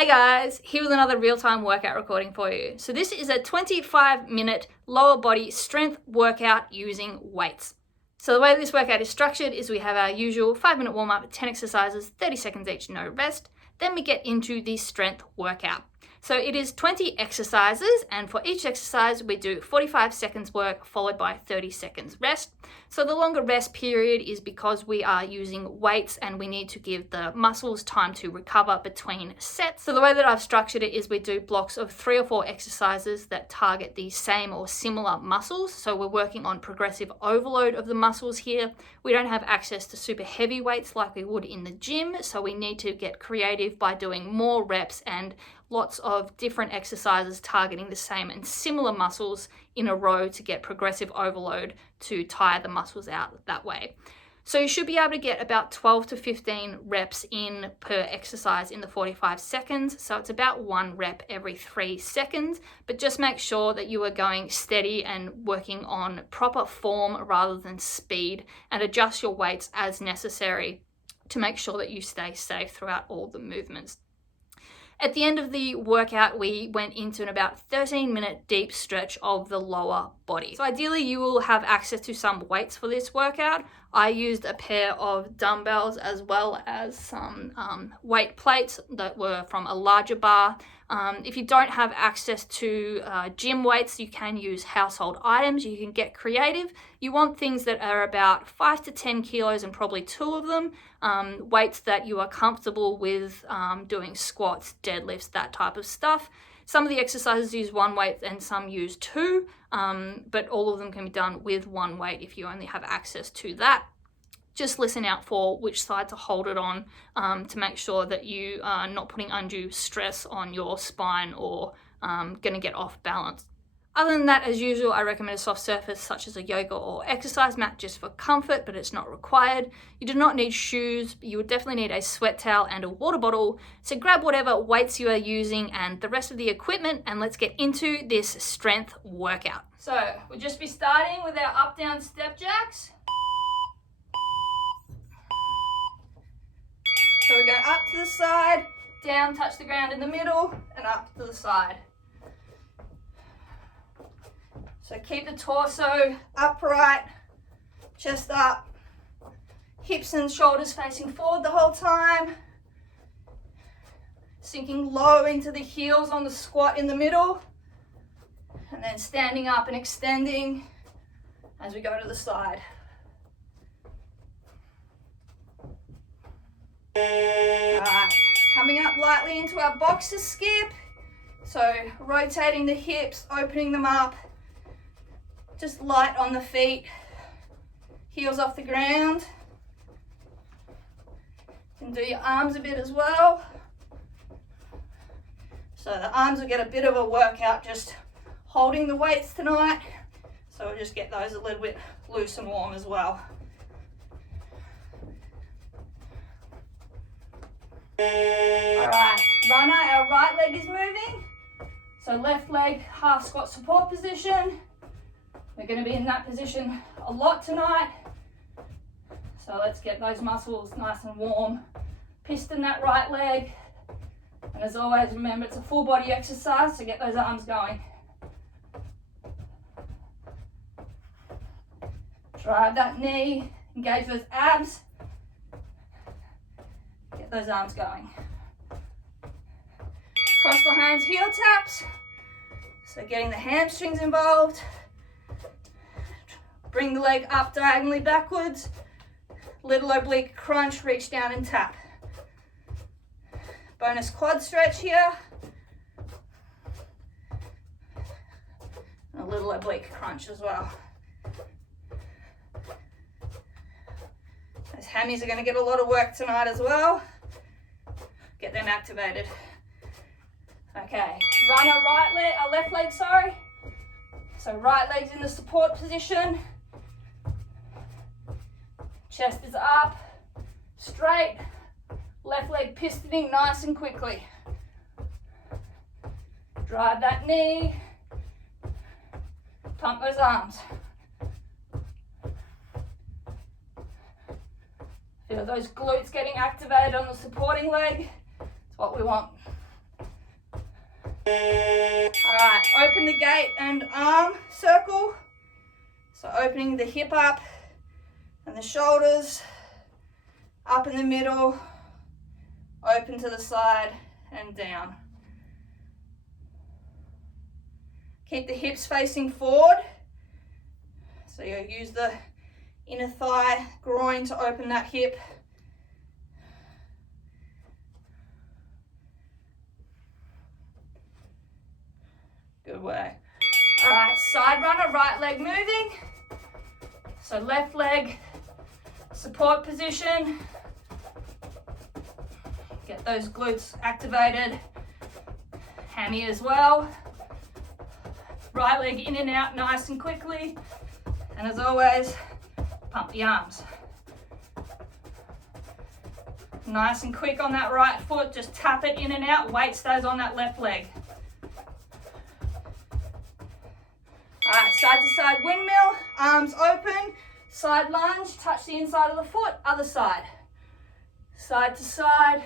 Hey guys, here with another real-time workout recording for you. So this is a 25-minute lower body strength workout using weights. So the way this workout is structured is we have our usual 5-minute warm-up, 10 exercises, 30 seconds each, no rest. Then we get into the strength workout. So it is 20 exercises, and for each exercise we do 45 seconds work followed by 30 seconds rest. So the longer rest period is because we are using weights and we need to give the muscles time to recover between sets. So the way that I've structured it is we do blocks of 3 or 4 exercises that target the same or similar muscles. So we're working on progressive overload of the muscles here. We don't have access to super heavy weights like we would in the gym, so we need to get creative by doing more reps and lots of different exercises targeting the same and similar muscles in a row to get progressive overload to tire the muscles out that way. So you should be able to get about 12 to 15 reps in per exercise in the 45 seconds. So it's about 1 rep every 3 seconds, but just make sure that you are going steady and working on proper form rather than speed, and adjust your weights as necessary to make sure that you stay safe throughout all the movements. At the end of the workout, we went into an about 13-minute deep stretch of the lower body. So ideally you will have access to some weights for this workout. I used a pair of dumbbells as well as some weight plates that were from a larger bar. If you don't have access to gym weights, you can use household items. You can get creative. You want things that are about 5 to 10 kilos and probably 2 of them. Weights that you are comfortable with doing squats, deadlifts, that type of stuff. Some of the exercises use 1 weight and some use 2, but all of them can be done with 1 weight if you only have access to that. Just listen out for which side to hold it on to make sure that you are not putting undue stress on your spine or going to get off balance. Other than that, as usual, I recommend a soft surface such as a yoga or exercise mat just for comfort, but it's not required. You do not need shoes. You would definitely need a sweat towel and a water bottle. So grab whatever weights you are using and the rest of the equipment, and let's get into this strength workout. So we'll just be starting with our up-down step jacks. So we go up to the side, down, touch the ground in the middle, and up to the side. So keep the torso upright, chest up, hips and shoulders facing forward the whole time. Sinking low into the heels on the squat in the middle, and then standing up and extending as we go to the side. Alright, coming up lightly into our boxer skip. So rotating the hips, opening them up, just light on the feet, heels off the ground. You can do your arms a bit as well. So the arms will get a bit of a workout just holding the weights tonight. So we'll just get those a little bit loose and warm as well. Alright, runner, our right leg is moving. So left leg, half squat support position. We're going to be in that position a lot tonight. So let's get those muscles nice and warm. Piston that right leg. And as always, remember it's a full body exercise, so get those arms going. Drive that knee, engage those abs. Get those arms going. Cross behind heel taps. So getting the hamstrings involved. Bring the leg up diagonally backwards. Little oblique crunch, reach down and tap. Bonus quad stretch here. And a little oblique crunch as well. Those hammies are going to get a lot of work tonight as well. Get them activated. Okay, runner right leg, left leg, sorry. So right leg's in the support position. Chest is up, straight. Left leg pistoning nice and quickly. Drive that knee. Pump those arms. Feel those glutes getting activated on the supporting leg. It's what we want. All right, open the gate and arm circle. So opening the hip up and the shoulders, up in the middle, open to the side and down. Keep the hips facing forward. So you use the inner thigh, groin to open that hip. Good work. All right, side runner, right leg moving. So left leg, support position. Get those glutes activated. Hammy as well. Right leg in and out nice and quickly. And as always, pump the arms. Nice and quick on that right foot, just tap it in and out, weight stays on that left leg. All right, side to side windmill, arms open, side lunge, touch the inside of the foot, other side. Side to side,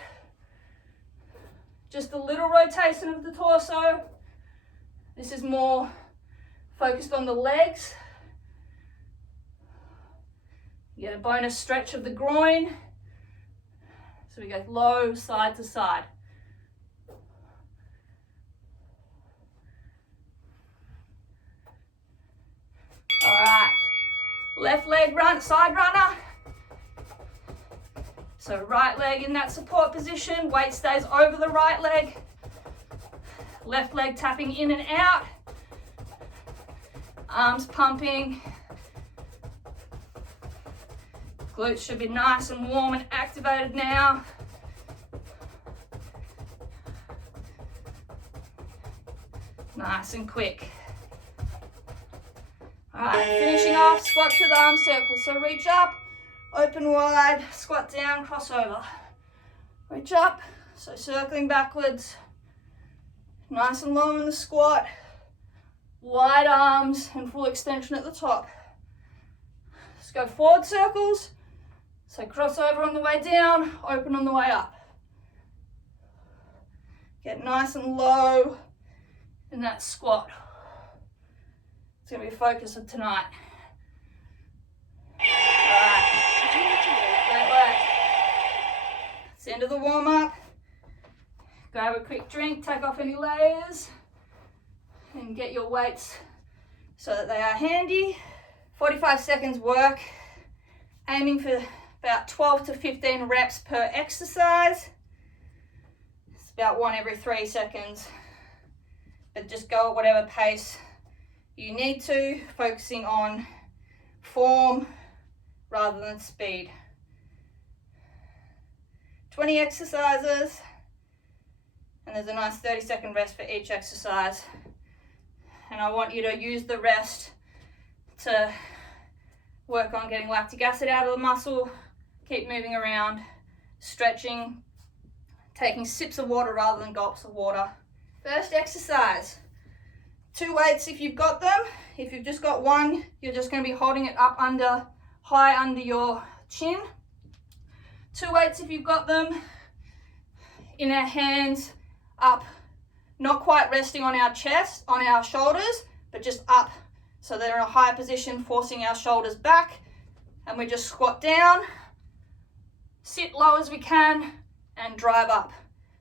just a little rotation of the torso. This is more focused on the legs. You get a bonus stretch of the groin. So we go low, side to side. All right, left leg run, side runner. So right leg in that support position, weight stays over the right leg. Left leg tapping in and out. Arms pumping. Glutes should be nice and warm and activated now. Nice and quick. All right, finishing off, squats with arm circles. So reach up, open wide, squat down, crossover. Reach up, so circling backwards. Nice and low in the squat. Wide arms and full extension at the top. Let's go forward circles. So crossover on the way down, open on the way up. Get nice and low in that squat. It's going to be a focus of tonight. All right. Great work. It's the end of the warm up. Grab a quick drink, take off any layers, and get your weights so that they are handy. 45 seconds work, aiming for about 12 to 15 reps per exercise. It's about 1 every 3 seconds, but just go at whatever pace you need to, focusing on form rather than speed. 20 exercises, and there's a nice 30-second rest for each exercise. And I want you to use the rest to work on getting lactic acid out of the muscle, keep moving around, stretching, taking sips of water rather than gulps of water. First exercise, 2 weights if you've got them. If you've just got one, you're just going to be holding it up high under your chin. 2 weights if you've got them, in our hands, up, not quite resting on our chest, on our shoulders, but just up. So they're in a high position, forcing our shoulders back, and we just squat down, sit low as we can, and drive up.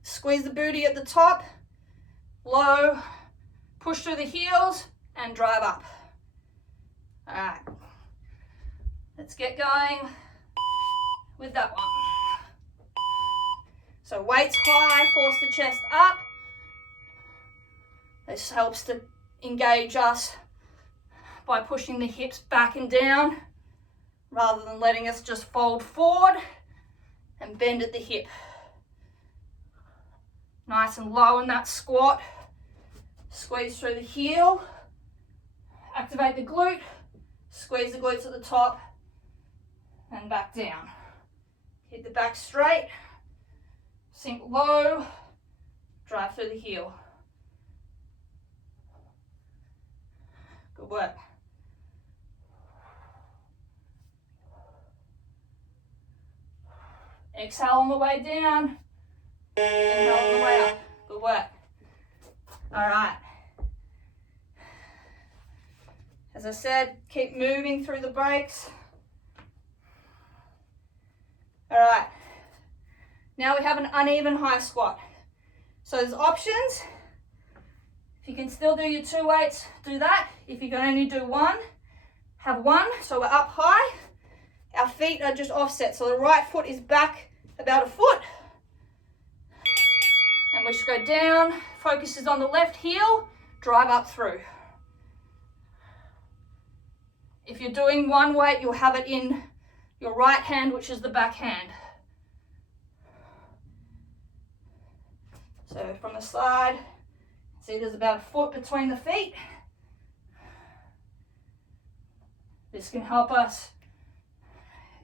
Squeeze the booty at the top, low, push through the heels, and drive up. All right, let's get going with that one. So weights high, force the chest up. This helps to engage us by pushing the hips back and down rather than letting us just fold forward and bend at the hip. Nice and low in that squat. Squeeze through the heel. Activate the glute. Squeeze the glutes at the top and back down. Hit the back straight. Sink low. Drive through the heel. Good work. Exhale on the way down. Inhale on the way up. Good work. All right. As I said, keep moving through the breaks. All right. Now we have an uneven high squat. So there's options. If you can still do your 2 weights, do that. If you can only do one, have one. So we're up high. Our feet are just offset. So the right foot is back about a foot. And we just go down. Focus is on the left heel. Drive up through. If you're doing one weight, you'll have it in your right hand, which is the back hand. So from the side, see there's about a foot between the feet. This can help us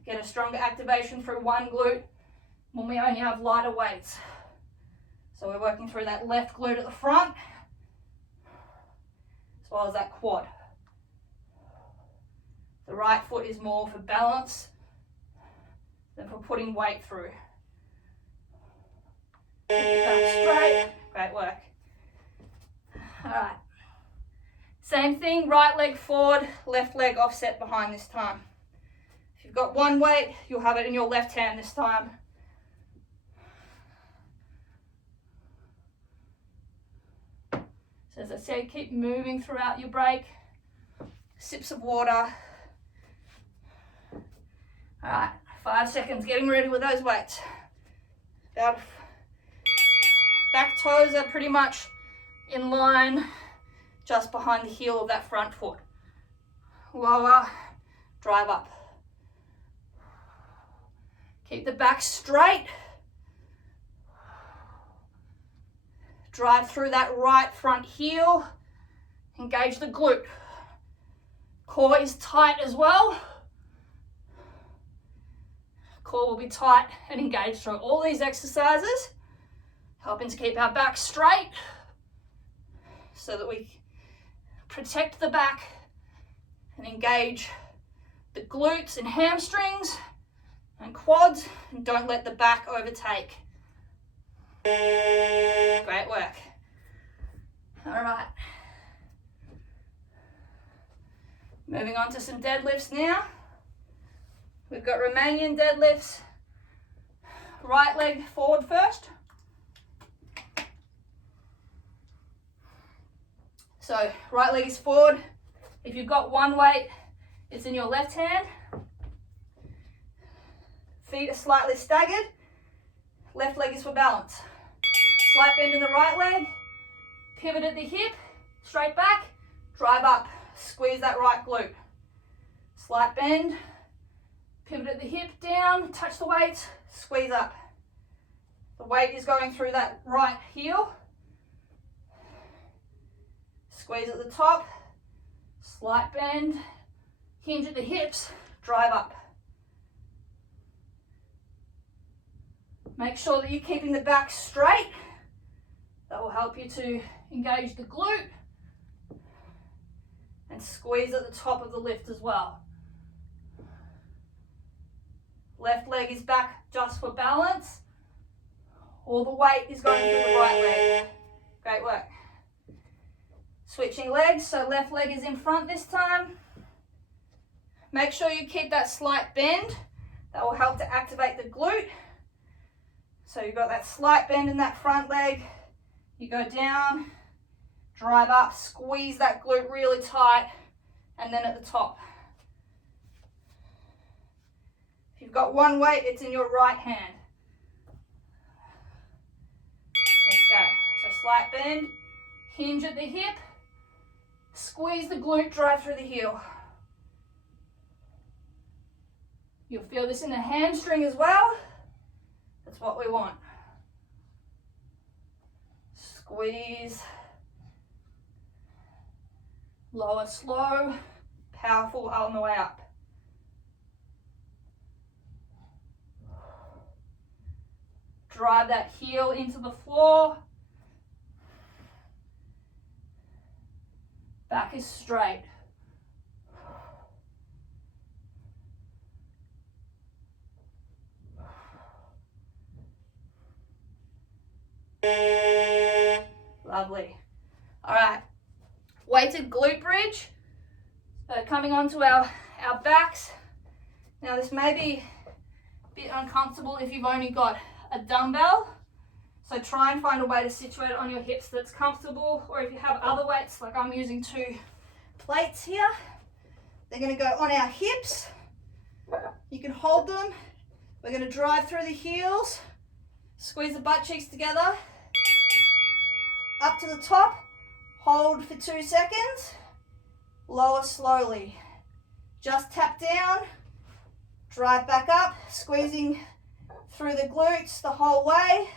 get a stronger activation through one glute when we only have lighter weights. So we're working through that left glute at the front, as well as that quad. The right foot is more for balance than for putting weight through. Keep your back straight. Great work. All right. Same thing, right leg forward, left leg offset behind this time. If you've got one weight, you'll have it in your left hand this time. So as I said, keep moving throughout your break. Sips of water. All right, 5 seconds, getting ready with those weights. Back toes are pretty much in line, just behind the heel of that front foot. Lower, drive up. Keep the back straight. Drive through that right front heel. Engage the glute. Core is tight as well. Core will be tight and engaged through all these exercises, helping to keep our back straight so that we protect the back and engage the glutes and hamstrings and quads, and don't let the back overtake. Great work. All right. Moving on to some deadlifts now. We've got Romanian deadlifts. Right leg forward first. So right leg is forward. If you've got one weight, it's in your left hand. Feet are slightly staggered. Left leg is for balance. Slight bend in the right leg. Pivot at the hip. Straight back. Drive up. Squeeze that right glute. Slight bend. Pivot at the hip, down, touch the weights, squeeze up. The weight is going through that right heel. Squeeze at the top, slight bend, hinge at the hips, drive up. Make sure that you're keeping the back straight. That will help you to engage the glute and squeeze at the top of the lift as well. Left leg is back just for balance. All the weight is going through the right leg. Great work. Switching legs, so left leg is in front this time. Make sure you keep that slight bend. That will help to activate the glute. So you've got that slight bend in that front leg. You go down, drive up, squeeze that glute really tight, and then at the top. If you've got one weight, it's in your right hand. Let's go. So slight bend, hinge at the hip, squeeze the glute, drive through the heel. You'll feel this in the hamstring as well. That's what we want. Squeeze. Lower slow, powerful on the way up. Drive that heel into the floor. Back is straight. Lovely. All right, weighted glute bridge. So coming onto our backs. Now this may be a bit uncomfortable if you've only got a dumbbell. So try and find a way to situate it on your hips that's comfortable, or if you have other weights, like I'm using 2 plates here, they're going to go on our hips. You can hold them. We're going to drive through the heels, squeeze the butt cheeks together, up to the top, hold for 2 seconds, lower slowly. Just tap down, drive back up, squeezing through the glutes the whole way.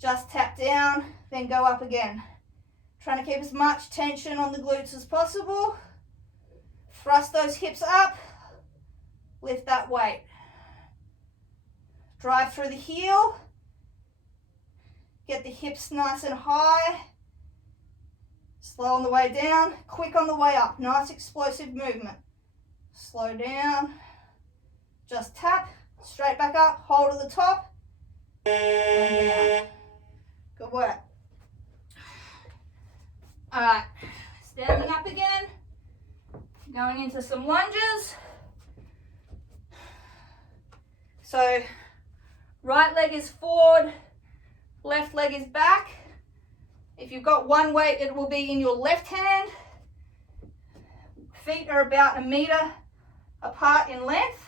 Just tap down, then go up again. Trying to keep as much tension on the glutes as possible. Thrust those hips up, lift that weight. Drive through the heel. Get the hips nice and high. Slow on the way down, quick on the way up. Nice explosive movement. Slow down. Just tap, straight back up, hold at the top, and down. Good work. All right, standing up again, going into some lunges. So right leg is forward, left leg is back. If you've got one weight, it will be in your left hand. Feet are about 1 meter apart in length.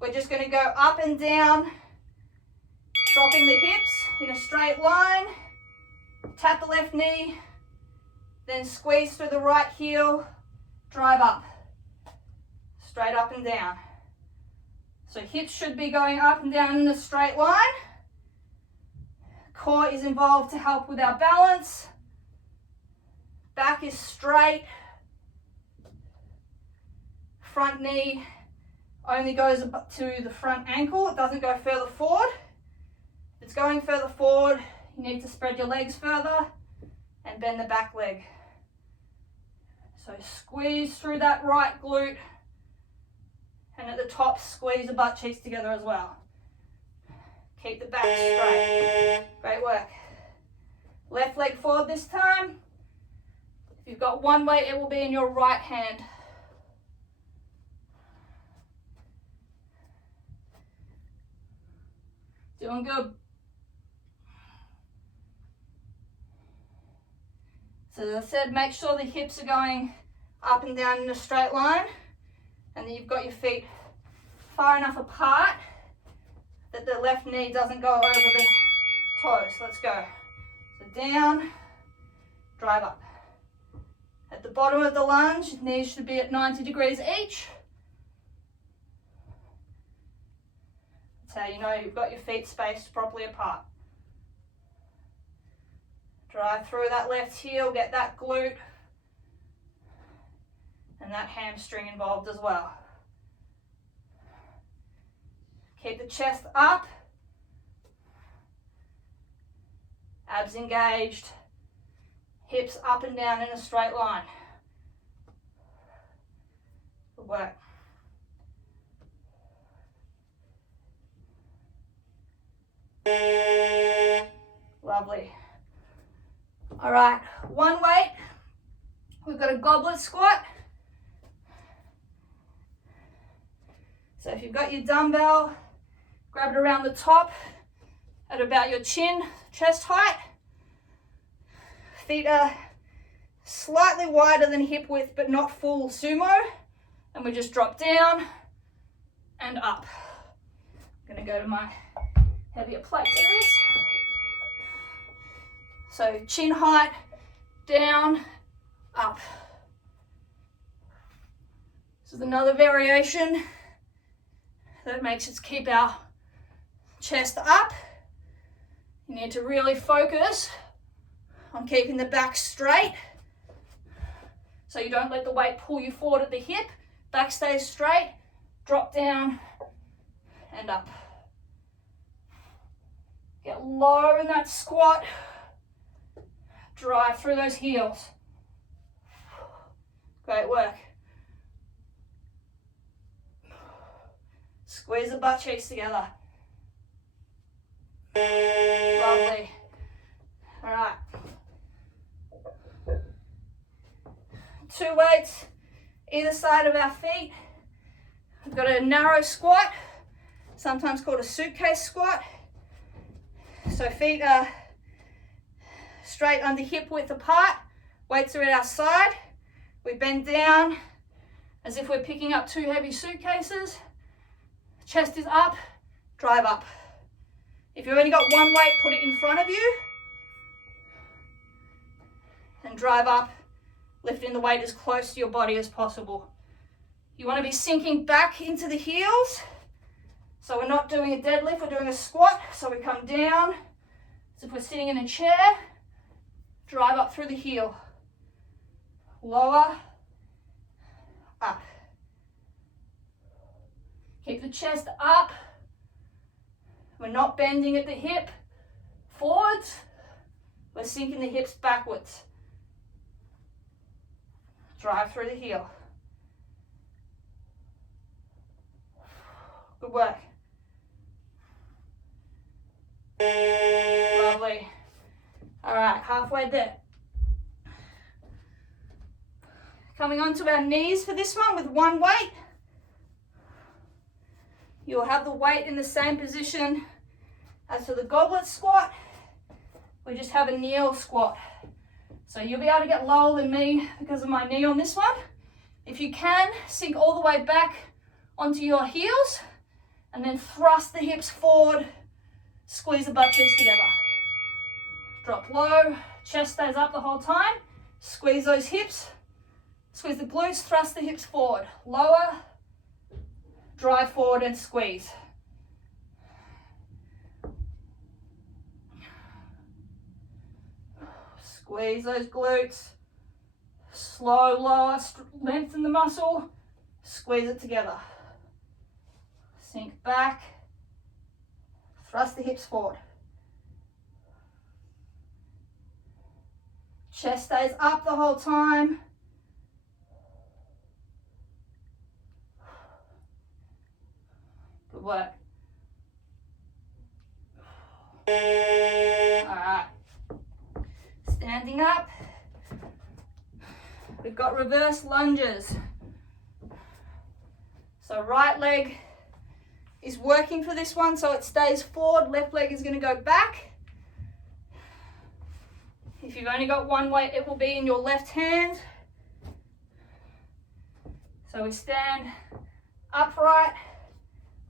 We're just going to go up and down, dropping the hips in a straight line. Tap the left knee, then squeeze through the right heel, drive up, straight up and down. So hips should be going up and down in a straight line. Core is involved to help with our balance. Back is straight. Front knee only goes up to the front ankle. It doesn't go further forward. If it's going further forward, you need to spread your legs further and bend the back leg. So squeeze through that right glute, and at the top, squeeze the butt cheeks together as well. Keep the back straight. Great work. Left leg forward this time. If you've got one weight, it will be in your right hand. Doing good. So as I said, make sure the hips are going up and down in a straight line, and then you've got your feet far enough apart that the left knee doesn't go over the toes. Let's go. So down, drive up. At the bottom of the lunge, knees should be at 90 degrees each. That's how you know you've got your feet spaced properly apart. Drive through that left heel, get that glute and that hamstring involved as well. Keep the chest up, abs engaged, hips up and down in a straight line. Good work. Lovely. All right, one weight. We've got a goblet squat. So if you've got your dumbbell, grab it around the top at about your chin, chest height. Feet are slightly wider than hip width, but not full sumo. And we just drop down and up. I'm gonna go to my heavier plate for this. So chin height, down, up. This is another variation that makes us keep our chest up. You need to really focus on keeping the back straight so you don't let the weight pull you forward at the hip. Back stays straight, drop down and up. Get low in that squat. Drive through those heels. Great work. Squeeze the butt cheeks together. Lovely. 2 weights either side of our feet. We've got a narrow squat, sometimes called a suitcase squat. So feet are straight under hip width apart, weights are at our side. We bend down as if we're picking up 2 heavy suitcases. Chest is up, drive up. If you've only got 1 weight, put it in front of you and drive up, lifting the weight as close to your body as possible. You want to be sinking back into the heels. So we're not doing a deadlift, we're doing a squat. So we come down as if we're sitting in a chair, drive up through the heel. Lower, up. Keep the chest up. We're not bending at the hip forwards. We're sinking the hips backwards. Drive through the heel. Good work. Lovely. All right, halfway there. Coming onto our knees for this one with 1 weight. You'll have the weight in the same position as for the goblet squat. We just have a kneel squat. So you'll be able to get lower than me because of my knee on this one. If you can, sink all the way back onto your heels and then thrust the hips forward, squeeze the butt cheeks together. Drop low, chest stays up the whole time. Squeeze those hips, squeeze the glutes, thrust the hips forward. Lower, drive forward and squeeze. Squeeze those glutes. Slow, lower, lengthen the muscle. Squeeze it together. Sink back. Thrust the hips forward. Chest stays up the whole time. Good work. All right. Standing up. We've got reverse lunges. So right leg is working for this one, so it stays forward. Left leg is going to go back. If you've only got 1 weight, it will be in your left hand. So we stand upright.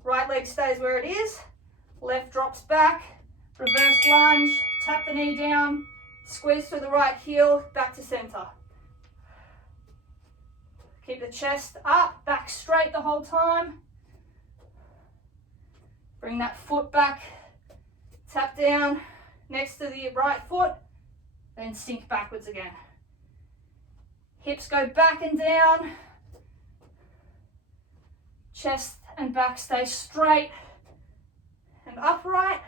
Right leg stays where it is. Left drops back. Reverse lunge. Tap the knee down. Squeeze through the right heel. Back to center. Keep the chest up. Back straight the whole time. Bring that foot back. Tap down next to the right foot. Then sink backwards again. Hips go back and down. Chest and back stay straight and upright.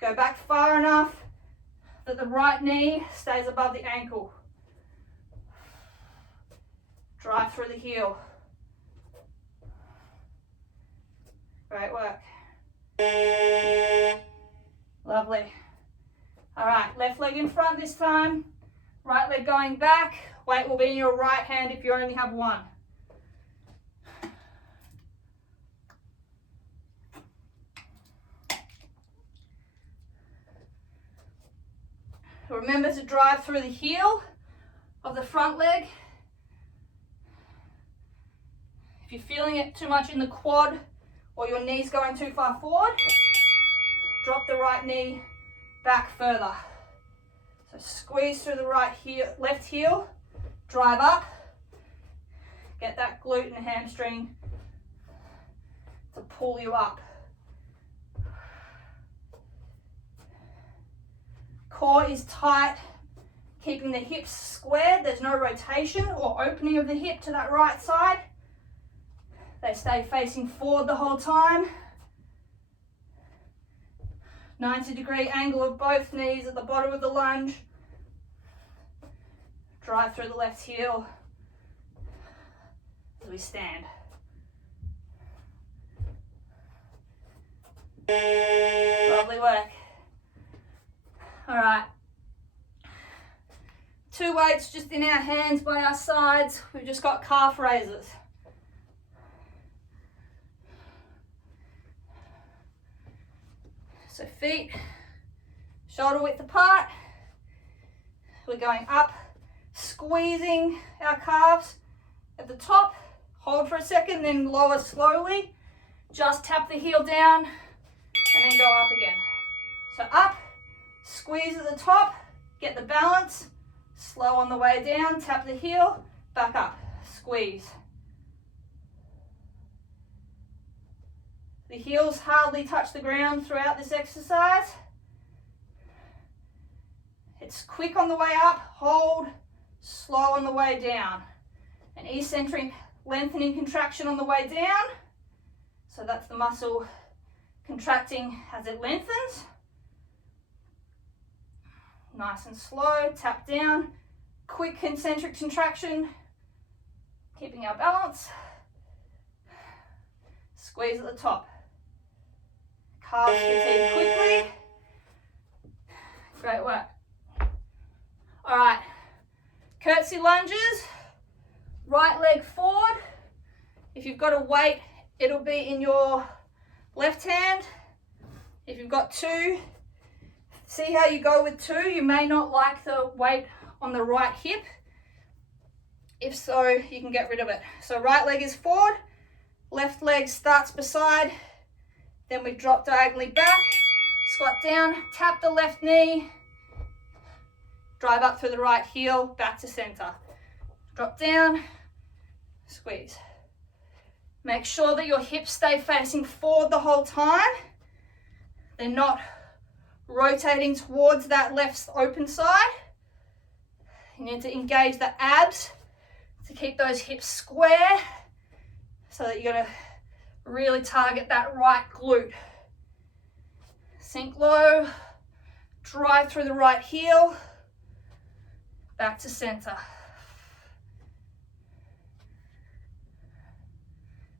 Go back far enough that the right knee stays above the ankle. Drive through the heel. Great work. Lovely. All right, left leg in front this time. Right leg going back. Weight will be in your right hand if you only have 1. Remember to drive through the heel of the front leg. If you're feeling it too much in the quad or your knee's going too far forward, drop the right knee back further. So squeeze through the right heel, left heel, drive up, get that glute and hamstring to pull you up. Core is tight, keeping the hips squared. There's no rotation or opening of the hip to that right side. They stay facing forward the whole time. 90-degree angle of both knees at the bottom of the lunge. Drive through the left heel as we stand. Lovely work. All right. 2 weights just in our hands by our sides. We've just got calf raises. So feet shoulder width apart. We're going up, squeezing our calves at the top. Hold for a second, then lower slowly. Just tap the heel down and then go up again. So up, squeeze at the top, get the balance. Slow on the way down, tap the heel, back up, squeeze. The heels hardly touch the ground throughout this exercise. It's quick on the way up, hold, slow on the way down. An eccentric lengthening contraction on the way down. So that's the muscle contracting as it lengthens. Nice and slow, tap down, quick concentric contraction, keeping our balance. Squeeze at the top. Calves fatigue quickly. Great work. All right, curtsy lunges, right leg forward. If you've got a weight, it'll be in your left hand. If you've got 2, see how you go with 2. You may not like the weight on the right hip. If so, you can get rid of it. So right leg is forward, left leg starts beside, then we drop diagonally back, squat down, tap the left knee, drive up through the right heel, back to center. Drop down, squeeze. Make sure that your hips stay facing forward the whole time. They're not rotating towards that left open side. You need to engage the abs to keep those hips square so that you're going to really target that right glute. Sink low, drive through the right heel, back to center.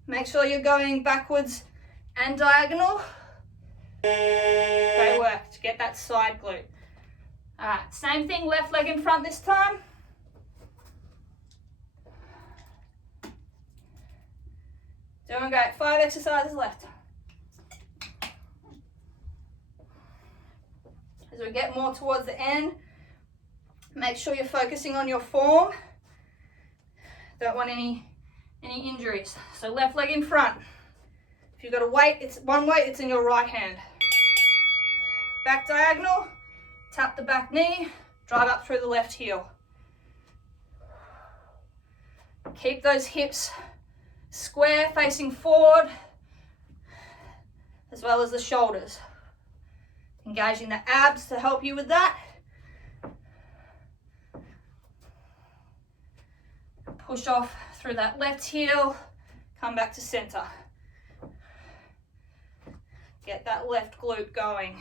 Make sure you're going backwards and diagonal. Great work to get that side glute. All right, same thing, left leg in front this time. Doing great, 5 exercises left. As we get more towards the end, make sure you're focusing on your form. Don't want any injuries. So left leg in front. If you've got a weight, it's one weight, it's in your right hand. Back diagonal, tap the back knee, drive up through the left heel. Keep those hips square, facing forward, as well as the shoulders. Engaging the abs to help you with that. Push off through that left heel, come back to center. Get that left glute going.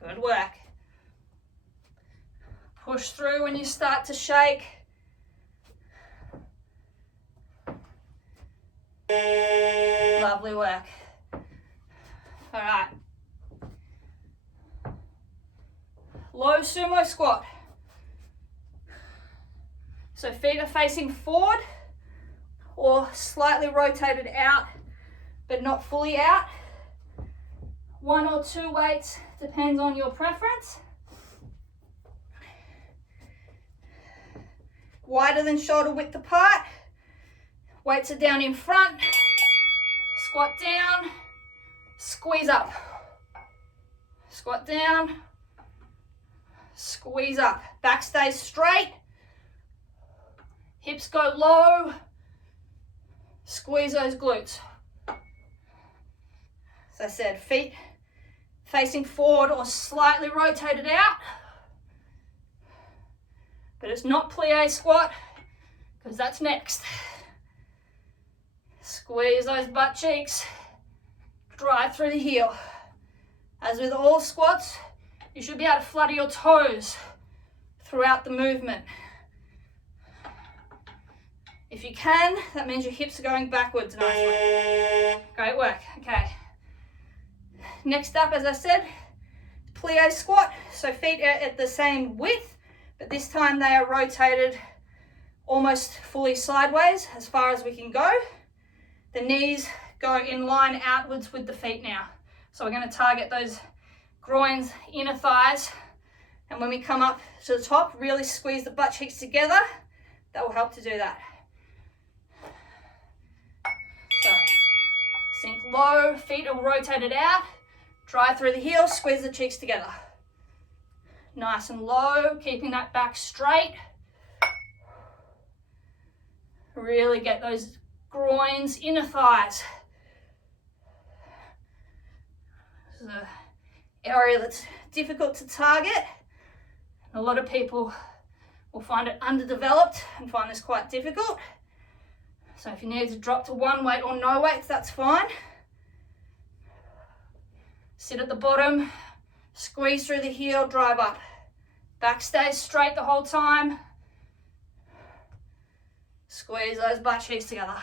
Good work. Push through when you start to shake. Lovely work. All right. Low sumo squat. So feet are facing forward or slightly rotated out, but not fully out. 1 or 2 weights, depends on your preference. Wider than shoulder width apart. Weights are down in front. Squat down, squeeze up. Squat down, squeeze up. Back stays straight. Hips go low. Squeeze those glutes. As I said, feet facing forward or slightly rotated out. But it's not plie squat, because that's next. Squeeze those butt cheeks. Drive through the heel. As with all squats, you should be able to flutter your toes throughout the movement. If you can, that means your hips are going backwards nicely. Great work. Okay. Next up, as I said, plie squat. So feet are at the same width, but this time they are rotated almost fully sideways as far as we can go. The knees go in line outwards with the feet now. So we're going to target those groins, inner thighs, and when we come up to the top, really squeeze the butt cheeks together. That will help to do that. So sink low, feet are rotated out, drive through the heels, squeeze the cheeks together. Nice and low, keeping that back straight. Really get those groins, inner thighs. This is an area that's difficult to target. A lot of people will find it underdeveloped and find this quite difficult. So if you need to drop to one weight or no weights, that's fine. Sit at the bottom, squeeze through the heel, drive up. Back stays straight the whole time. Squeeze those butt cheeks together.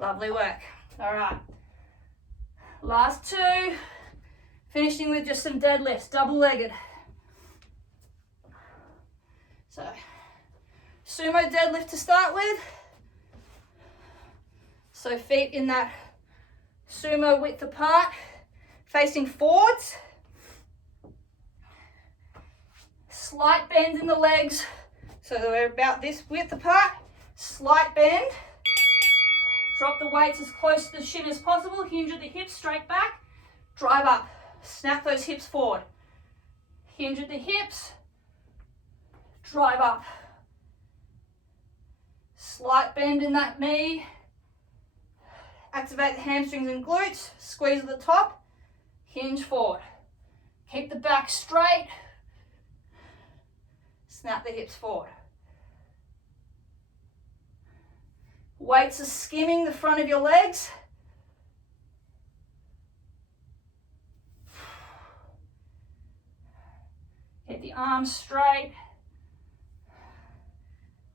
Lovely work. All right. Last two. Finishing with just some deadlifts, double-legged. So, sumo deadlift to start with. So feet in that sumo width apart, facing forwards. Slight bend in the legs, so that we're about this width apart. Slight bend. Drop the weights as close to the shin as possible. Hinge at the hips, straight back. Drive up. Snap those hips forward. Hinge at the hips. Drive up. Slight bend in that knee. Activate the hamstrings and glutes. Squeeze at the top. Hinge forward. Keep the back straight. Snap the hips forward. Weights are skimming the front of your legs. Get the arms straight.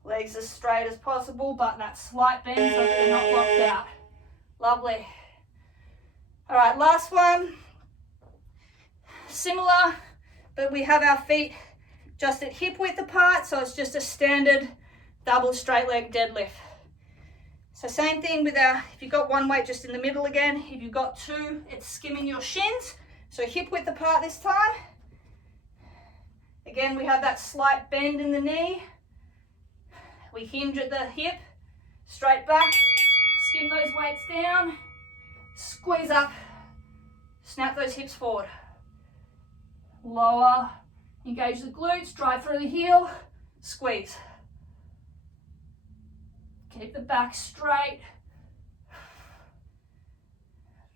Legs as straight as possible, but that slight bend so that they're not locked out. Lovely. All right, last one. Similar, but we have our feet just at hip width apart, so it's just a standard double straight leg deadlift. So same thing with our, if you've got one weight just in the middle again, if you've got two, it's skimming your shins. So hip width apart this time. Again, we have that slight bend in the knee. We hinge at the hip, straight back, skim those weights down, squeeze up, snap those hips forward. Lower, engage the glutes, drive through the heel, squeeze. Keep the back straight.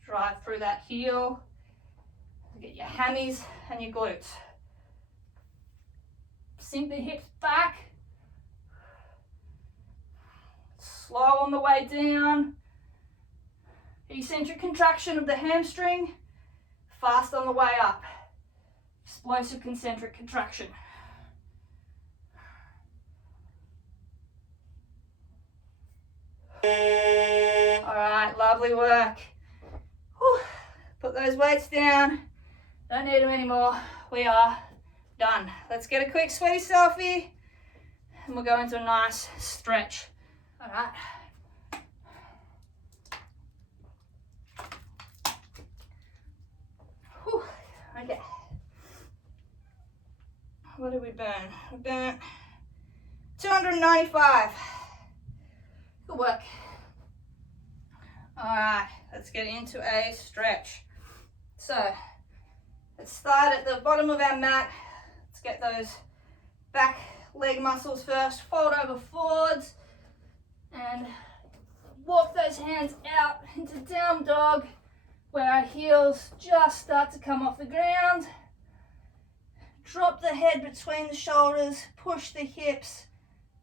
Drive through that heel. Get your hammies and your glutes. Sink the hips back. Slow on the way down. Eccentric contraction of the hamstring. Fast on the way up. Explosive concentric contraction. All right, lovely work. Whew. Put those weights down. Don't need them anymore. We are done. Let's get a quick sweaty selfie and we'll go into a nice stretch. All right. Whew. Okay. What did we burn? We burnt 295. Good work. All right, let's get into a stretch. So let's start at the bottom of our mat. Let's get those back leg muscles first. Fold over forwards and walk those hands out into down dog where our heels just start to come off the ground. Drop the head between the shoulders, push the hips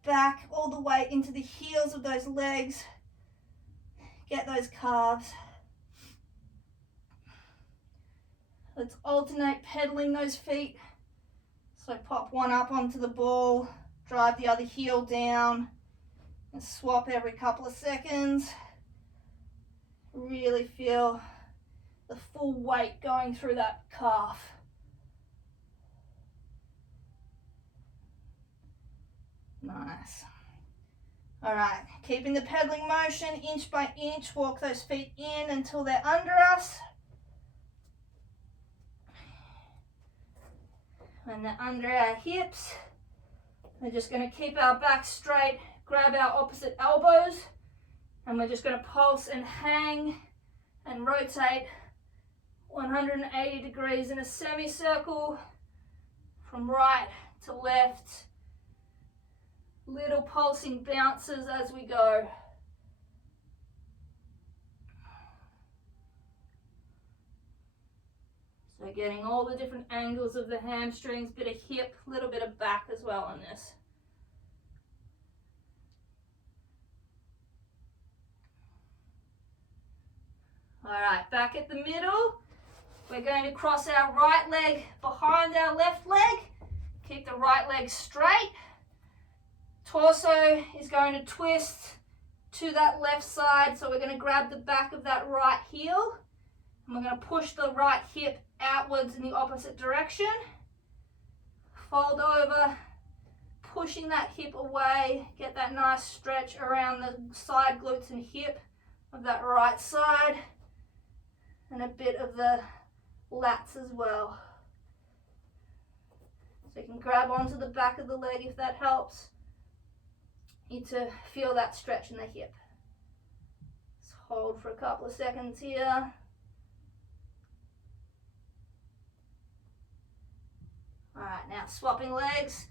back all the way into the heels of those legs. Get those calves. Let's alternate pedaling those feet. So pop one up onto the ball, drive the other heel down, and swap every couple of seconds. Really feel the full weight going through that calf. Nice. All right, keeping the pedaling motion inch by inch, walk those feet in until they're under us. When they're under our hips, we're just going to keep our back straight, grab our opposite elbows, and we're just going to pulse and hang and rotate 180 degrees in a semicircle from right to left. Little pulsing bounces as we go. So getting all the different angles of the hamstrings, bit of hip, little bit of back as well on this. All right, back at the middle. We're going to cross our right leg behind our left leg. Keep the right leg straight. Torso is going to twist to that left side, so we're going to grab the back of that right heel, and we're going to push the right hip outwards in the opposite direction. Fold over, pushing that hip away, get that nice stretch around the side glutes and hip of that right side, and a bit of the lats as well. So you can grab onto the back of the leg if that helps. You need to feel that stretch in the hip. Let's hold for a couple of seconds here. Alright, now swapping legs.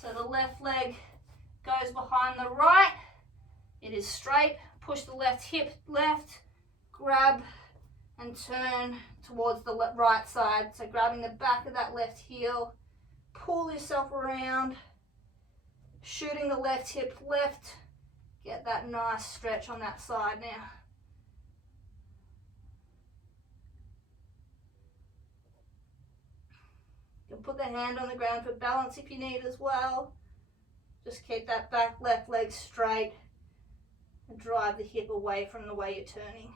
So the left leg goes behind the right. It is straight. Push the left hip left. Grab and turn towards the right side. So grabbing the back of that left heel. Pull yourself around. Shooting the left hip left. Get that nice stretch on that side now. You can put the hand on the ground for balance if you need as well. Just keep that back left leg straight and drive the hip away from the way you're turning.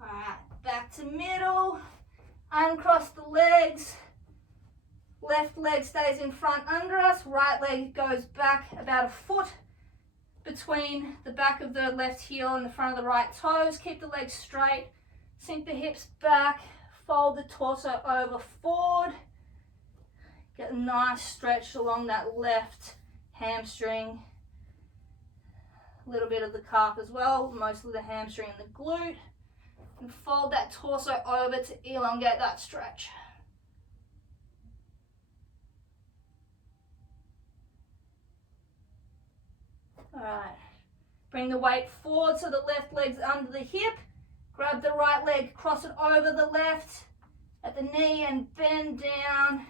Alright, back to middle. Uncross the legs. Left leg stays in front under us. Right leg goes back about a foot between the back of the left heel and the front of the right toes. Keep the legs straight. Sink the hips back. Fold the torso over forward. Get a nice stretch along that left hamstring. A little bit of the calf as well. Mostly the hamstring and the glute. And fold that torso over to elongate that stretch. Alright, bring the weight forward so the left leg's under the hip. Grab the right leg, cross it over the left at the knee and bend down.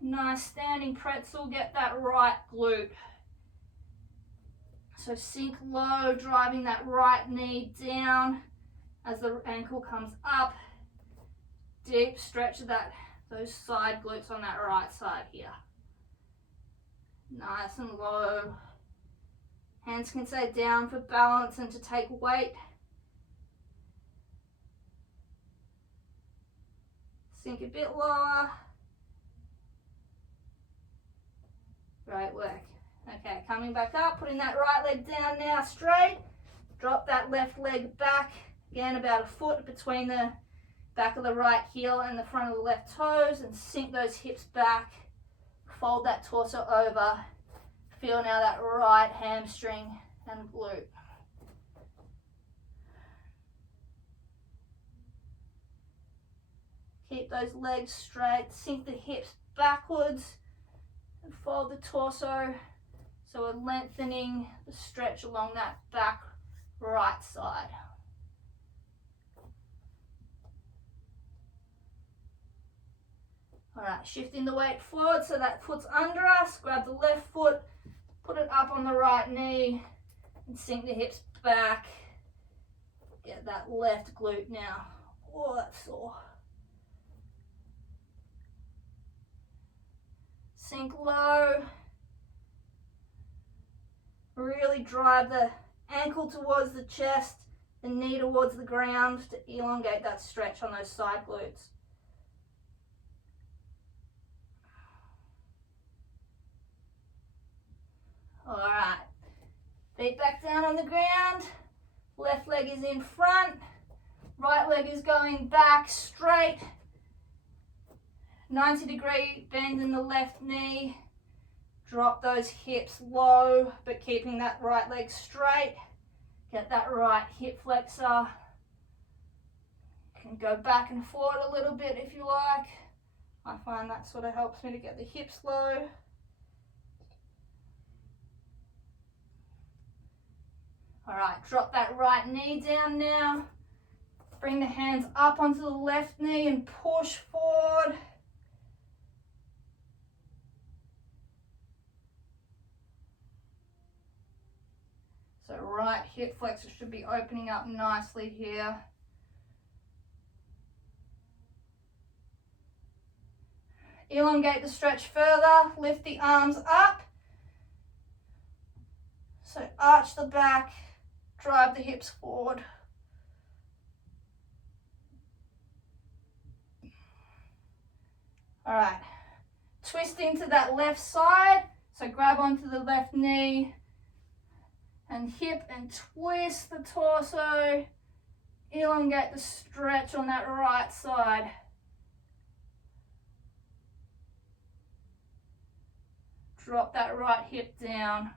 Nice standing pretzel, get that right glute. So sink low, driving that right knee down as the ankle comes up. Deep stretch of those side glutes on that right side here. Nice and low. Hands can stay down for balance and to take weight. Sink a bit lower. Great work. Okay, coming back up, putting that right leg down now straight. Drop that left leg back. Again, about a foot between the back of the right heel and the front of the left toes, and sink those hips back. Fold that torso over. Feel now that right hamstring and glute. Keep those legs straight. Sink the hips backwards and fold the torso. So we're lengthening the stretch along that back right side. Alright, shifting the weight forward so that foot's under us. Grab the left foot, put it up on the right knee, and sink the hips back. Get that left glute now. Oh, that's sore. Sink low. really drive the ankle towards the chest, the knee towards the ground to elongate that stretch on those side glutes. All right, feet back down on the ground, left leg is in front, right leg is going back straight, 90-degree bend in the left knee, drop those hips low, but keeping that right leg straight, get that right hip flexor. You can go back and forward a little bit if you like. I find that sort of helps me to get the hips low. All right, drop that right knee down now. Bring the hands up onto the left knee and push forward. So right hip flexor should be opening up nicely here. Elongate the stretch further, lift the arms up. So arch the back, drive the hips forward. All right, twist into that left side. So grab onto the left knee and hip and twist the torso. Elongate the stretch on that right side. Drop that right hip down,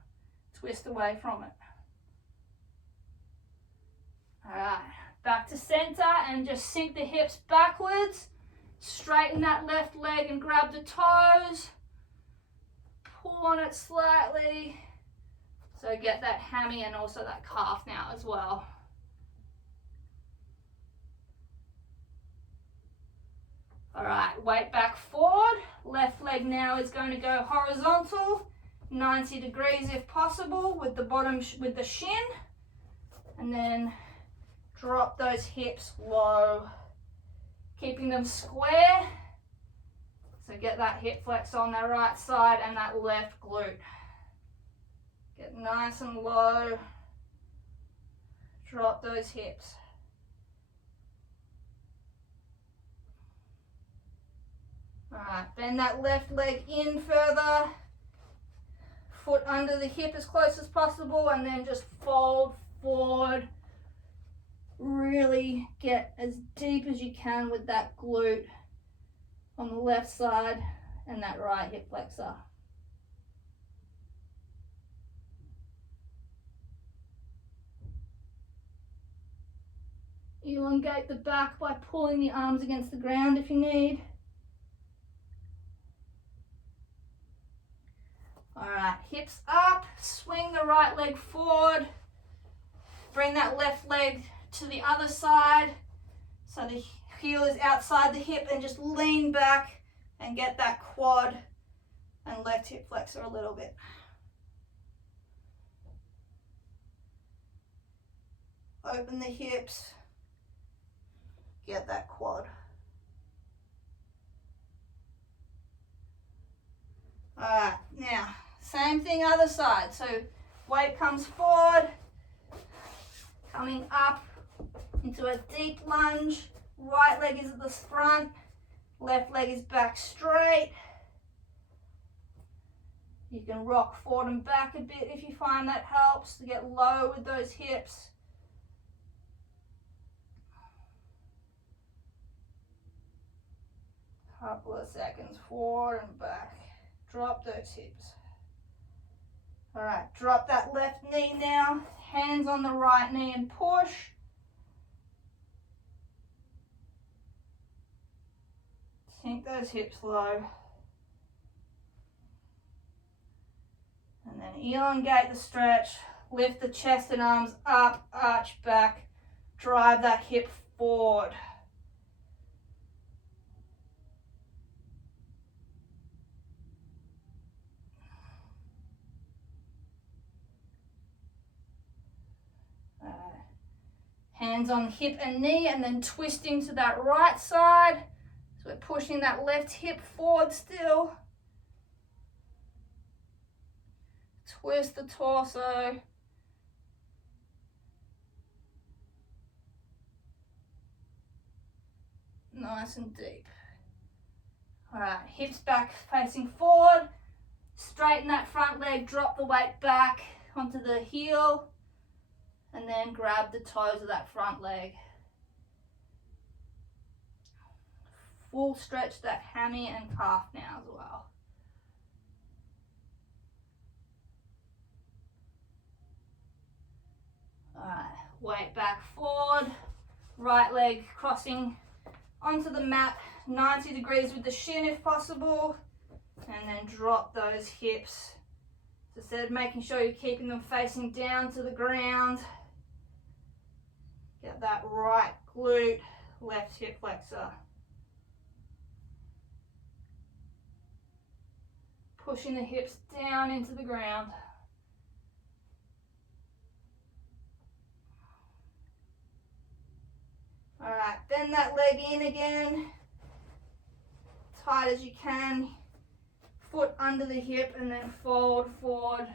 twist away from it. All right, back to center and just sink the hips backwards. Straighten that left leg and grab the toes. Pull on it slightly. So get that hammy and also that calf now as well. All right, weight back forward. Left leg now is going to go horizontal, 90 degrees if possible with the bottom, with the shin. And then drop those hips low, keeping them square. So get that hip flex on the right side and that left glute. Get nice and low. Drop those hips. All right, bend that left leg in further. Foot under the hip as close as possible and then just fold forward. Really get as deep as you can with that glute on the left side and that right hip flexor. Elongate the back by pulling the arms against the ground if you need. All right, hips up, swing the right leg forward. Bring that left leg to the other side. So the heel is outside the hip and just lean back and get that quad and left hip flexor a little bit. Open the hips, get that quad. All right, now, same thing other side. So weight comes forward, coming up into a deep lunge. Right leg is at the front, left leg is back straight. You can rock forward and back a bit if you find that helps to get low with those hips. Couple of seconds forward and back. Drop those hips. All right, drop that left knee now. Hands on the right knee and push. Sink those hips low. And then elongate the stretch. Lift the chest and arms up, arch back. Drive that hip forward. Hands on hip and knee and then twisting to that right side. So we're pushing that left hip forward still. Twist the torso. Nice and deep. All right, hips back facing forward. Straighten that front leg, drop the weight back onto the heel, and then grab the toes of that front leg. Full stretch that hammy and calf now as well. Alright, weight back forward, right leg crossing onto the mat, 90 degrees with the shin if possible, and then drop those hips. As I said, making sure you're keeping them facing down to the ground. Get that right glute, left hip flexor. Pushing the hips down into the ground. All right, bend that leg in again, tight as you can. Foot under the hip and then fold forward.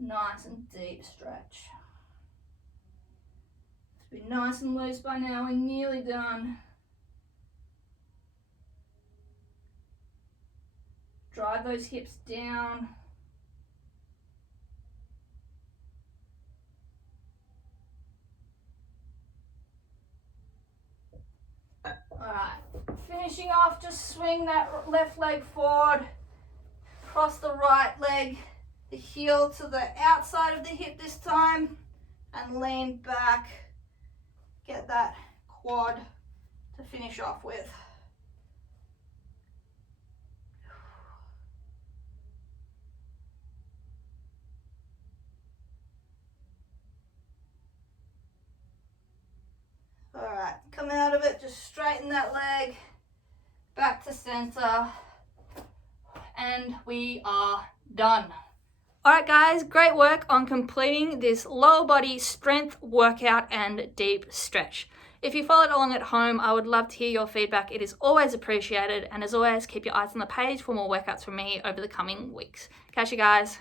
Nice and deep stretch. It's been nice and loose by now, we're nearly done. Drive those hips down. Alright, finishing off, just swing that left leg forward, cross the right leg, the heel to the outside of the hip this time, and lean back. Get that quad to finish off with. Alright, come out of it, just straighten that leg, back to center, and we are done. Alright guys, great work on completing this lower body strength workout and deep stretch. If you followed along at home, I would love to hear your feedback. It is always appreciated, and as always, keep your eyes on the page for more workouts from me over the coming weeks. Catch you guys.